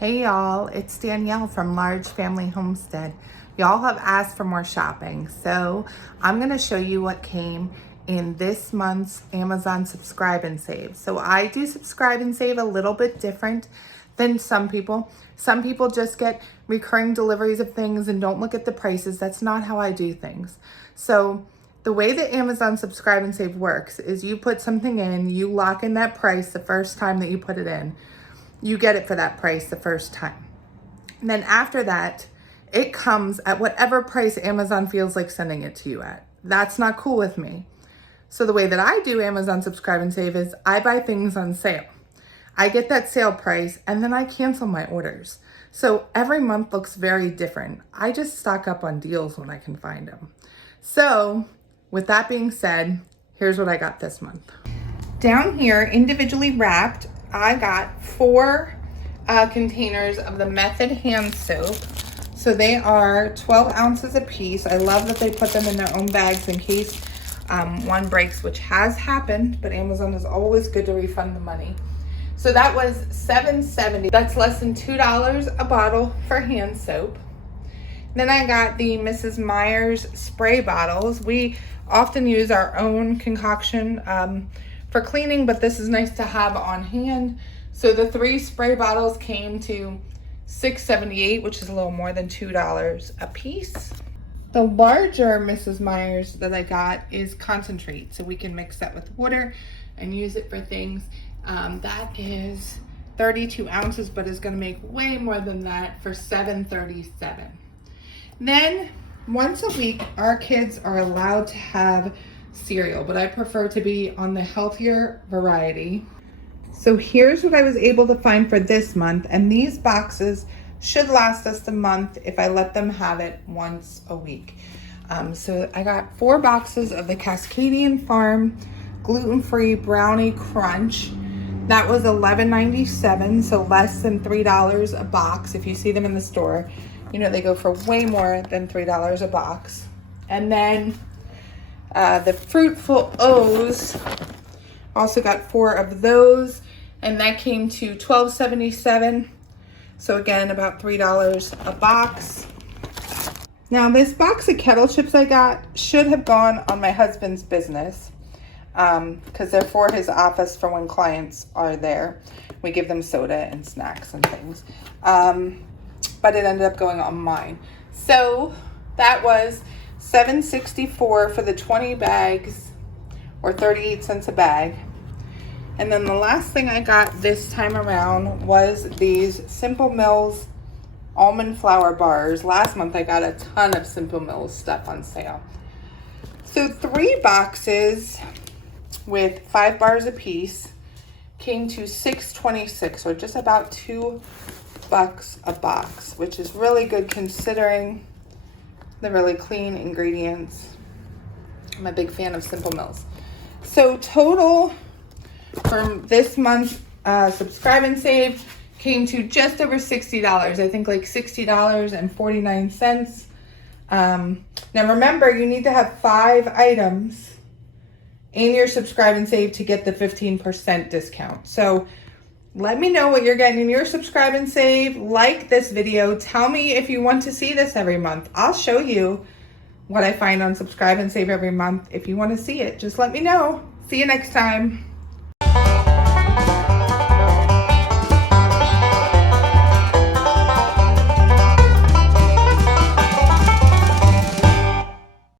Hey y'all, it's Danielle from Large Family Homestead. Y'all have asked for more shopping, so I'm going to show you what came in this month's Amazon Subscribe and Save. So I do Subscribe and Save a little bit different than some people. Some people just get recurring deliveries of things and don't look at the prices. That's not how I do things. So the way that Amazon Subscribe and Save works is you put something in, you lock in that price the first time that you put it in. You get it for that price the first time. And then after that, it comes at whatever price Amazon feels like sending it to you at. That's not cool with me. So the way that I do Amazon Subscribe and Save is I buy things on sale. I get that sale price and then I cancel my orders. So every month looks very different. I just stock up on deals when I can find them. So with that being said, here's what I got this month. Down here, individually wrapped, I got 4 containers of the Method hand soap. So they are 12 ounces a piece. I love that they put them in their own bags in case one breaks, which has happened, but Amazon is always good to refund the money. So that was $7.70. That's less than $2 a bottle for hand soap. Then I got the Mrs. Meyers spray bottles. We often use our own concoction for cleaning, but this is nice to have on hand. So the 3 spray bottles came to $6.78, which is a little more than $2 a piece. The larger Mrs. Meyers that I got is concentrate, so we can mix that with water and use it for things. That is 32 ounces, but is gonna make way more than that for $7.37. Then once a week, our kids are allowed to have cereal, but I prefer to be on the healthier variety. So here's what I was able to find for this month, and these boxes should last us the month if I let them have it once a week. So I got 4 boxes of the Cascadian Farm gluten-free brownie crunch. That was $11.97, so less than $3 a box. If you see them in the store, you know they go for way more than $3 a box. And then the Fruitful O's, also got 4 of those, and that came to $12.77. So again, about $3 a box. Now this box of Kettle chips I got should have gone on my husband's business because they're for his office for when clients are there. We give them soda and snacks and things. But it ended up going on mine. So that was $7.64 for the 20 bags, or 38 cents a bag. And then the last thing I got this time around was these Simple Mills almond flour bars. Last month I got a ton of Simple Mills stuff on sale. So 3 boxes with 5 bars a piece came to $6.26, or just about $2 a box, which is really good considering the really clean ingredients. I'm a big fan of Simple Mills. So total from this month Subscribe and Save came to just over $60. I think like $60.49. Now remember, you need to have 5 items in your Subscribe and Save to get the 15% discount. So let me know what you're getting in your Subscribe and Save. Like this video. Tell me if you want to see this every month. I'll show you what I find on Subscribe and Save every month. If you want to see it, just let me know. See you next time.